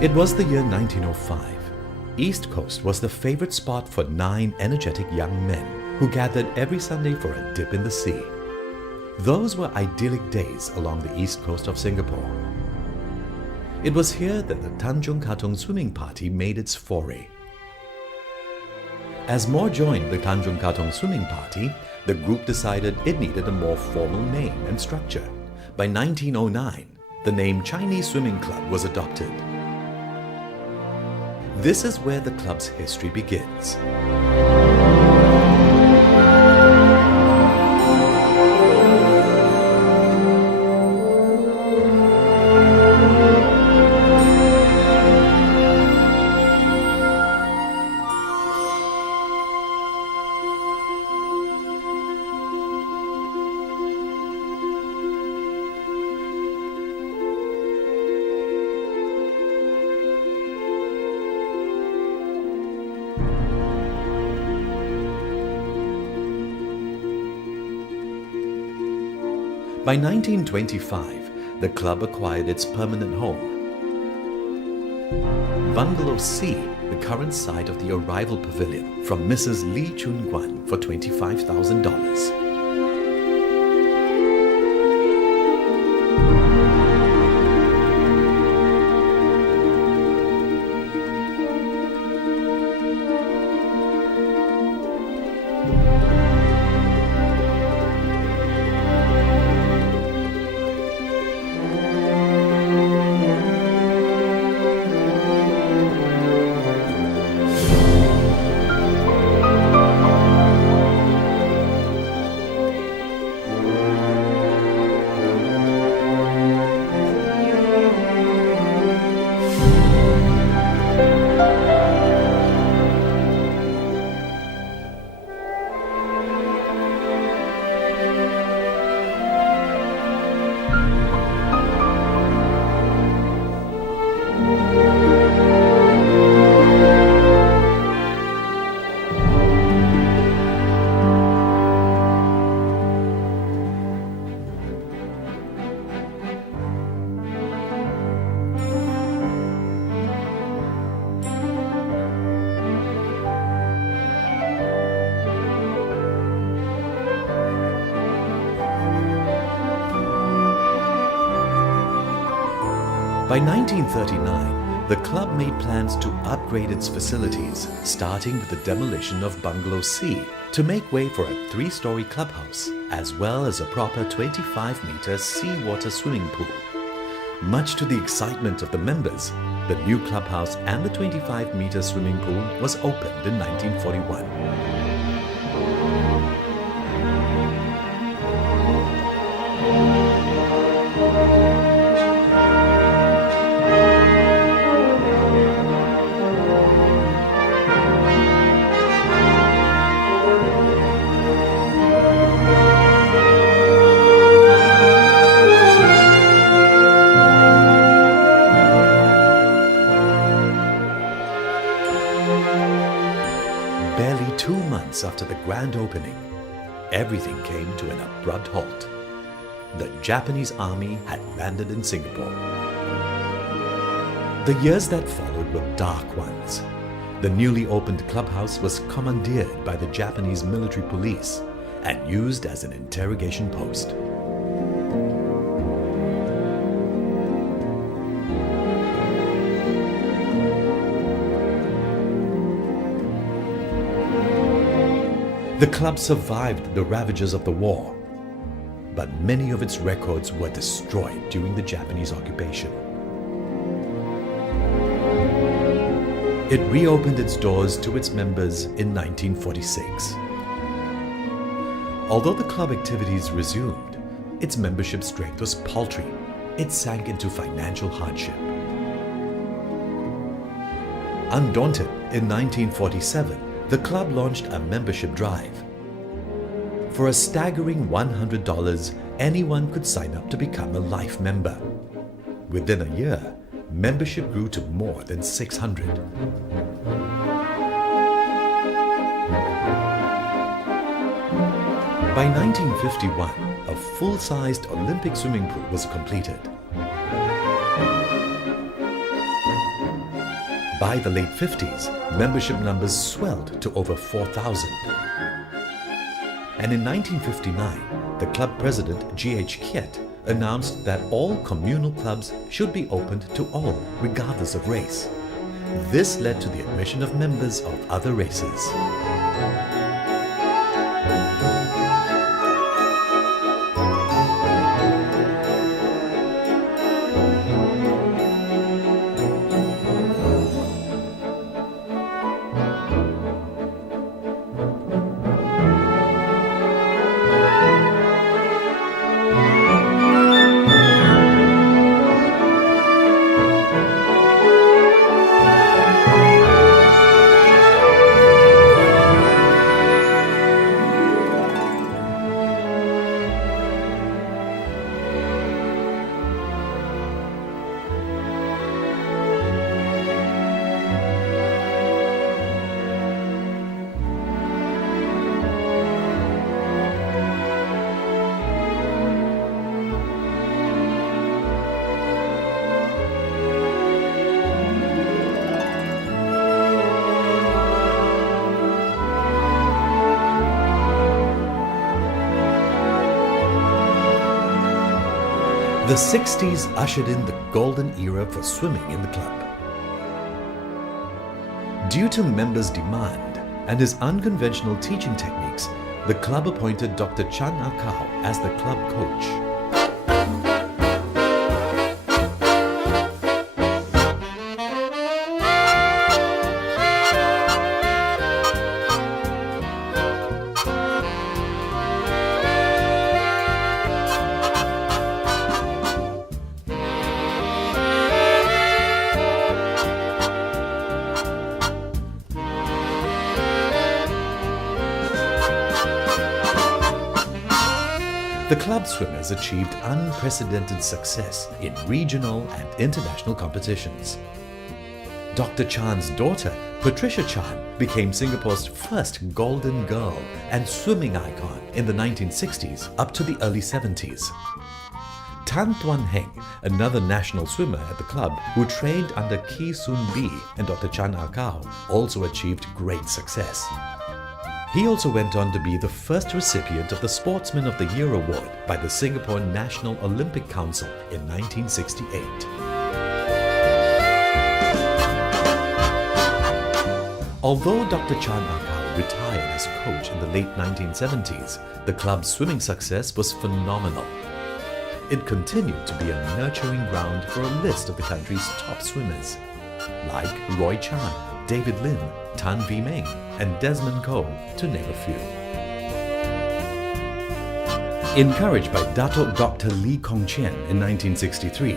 It was the year 1905. East Coast was the favorite spot for 9 energetic young men who gathered every Sunday for a dip in the sea. Those were idyllic days along the east coast of Singapore. It was here that the Tanjung Katong swimming party made its foray. As more joined the Tanjung Katong swimming party, the group decided it needed a more formal name and structure. By 1909, the name Chinese Swimming Club was adopted. This is where the club's history begins. By 1925, the club acquired its permanent home. Bungalow C, the current site of the arrival pavilion, from Mrs. Lee Chun Guan for $25,000. By 1939, the club made plans to upgrade its facilities, starting with the demolition of Bungalow C to make way for a 3-story clubhouse, as well as a proper 25-meter seawater swimming pool. Much to the excitement of the members, the new clubhouse and the 25-meter swimming pool was opened in 1941. Barely 2 months after the grand opening, everything came to an abrupt halt. The Japanese army had landed in Singapore. The years that followed were dark ones. The newly opened clubhouse was commandeered by the Japanese military police and used as an interrogation post. The club survived the ravages of the war, but many of its records were destroyed during the Japanese occupation. It reopened its doors to its members in 1946. Although the club activities resumed, its membership strength was paltry. It sank into financial hardship. Undaunted, in 1947, the club launched a membership drive. For a staggering $100, anyone could sign up to become a life member. Within a year, membership grew to more than 600. By 1951, a full-sized Olympic swimming pool was completed. By the late 50s, membership numbers swelled to over 4,000. And in 1959, the club president G.H. Kiet announced that all communal clubs should be opened to all, regardless of race. This led to the admission of members of other races. The 60s ushered in the golden era for swimming in the club. Due to members' demand and his unconventional teaching techniques, the club appointed Dr. Chan Akao as the club coach. The club swimmers achieved unprecedented success in regional and international competitions. Dr. Chan's daughter, Patricia Chan, became Singapore's first golden girl and swimming icon in the 1960s up to the early 70s. Tan Tuan Heng, another national swimmer at the club who trained under Ki Soon Bee and Dr. Chan Akao, also achieved great success. He also went on to be the first recipient of the Sportsman of the Year award by the Singapore National Olympic Council in 1968. Although Dr. Chan Akao retired as coach in the late 1970s, the club's swimming success was phenomenal. It continued to be a nurturing ground for a list of the country's top swimmers, like Roy Chan, David Lim, Tan Vi Meng, and Desmond Koh, to name a few. Encouraged by Datuk Dr. Lee Kong Chien in 1963,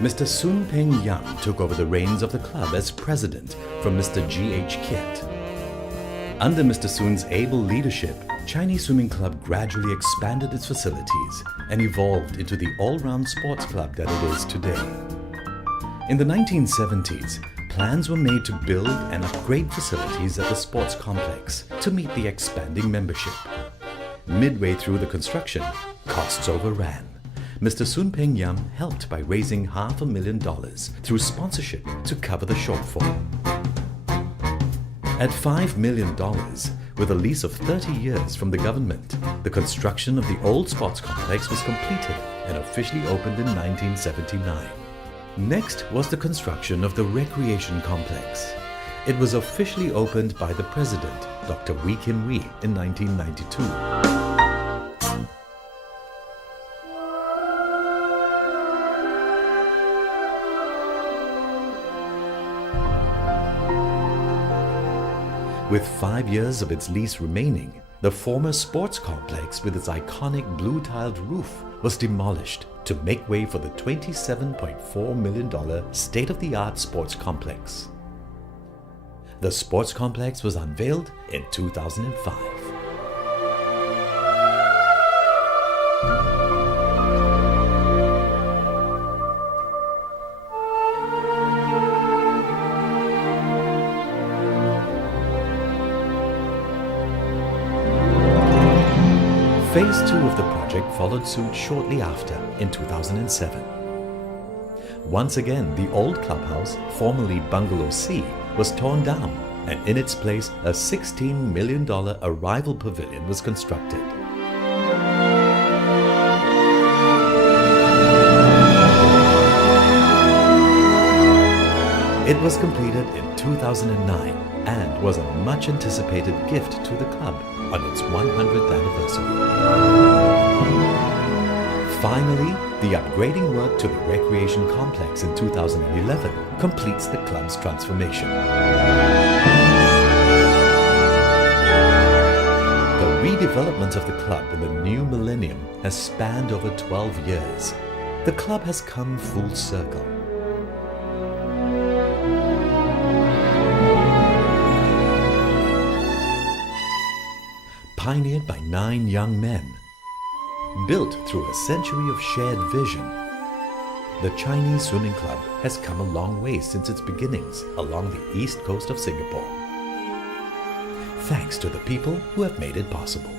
Mr. Soon Peng Yam took over the reins of the club as president from Mr. G.H. Kiet. Under Mr. Soon's able leadership, Chinese Swimming Club gradually expanded its facilities and evolved into the all-round sports club that it is today. In the 1970s, plans were made to build and upgrade facilities at the sports complex to meet the expanding membership. Midway through the construction, costs overran. Mr. Soon Peng Yam helped by raising $500,000 through sponsorship to cover the shortfall. At $5 million, with a lease of 30 years from the government, the construction of the old sports complex was completed and officially opened in 1979. Next was the construction of the recreation complex. It was officially opened by the president, Dr. Wee Kim Wee, in 1992. With 5 years of its lease remaining, the former sports complex with its iconic blue-tiled roof was demolished to make way for the $27.4 million state-of-the-art sports complex. The sports complex was unveiled in 2005. Phase 2 of the project followed suit shortly after, in 2007. Once again, the old clubhouse, formerly Bungalow C, was torn down, and in its place, a $16 million arrival pavilion was constructed. It was completed in 2009 and was a much anticipated gift to the club on its 100th anniversary. Finally, the upgrading work to the recreation complex in 2011 completes the club's transformation. The redevelopment of the club in the new millennium has spanned over 12 years. The club has come full circle. Pioneered by 9 young men, built through a century of shared vision, the Chinese Swimming Club has come a long way since its beginnings along the east coast of Singapore. Thanks to the people who have made it possible.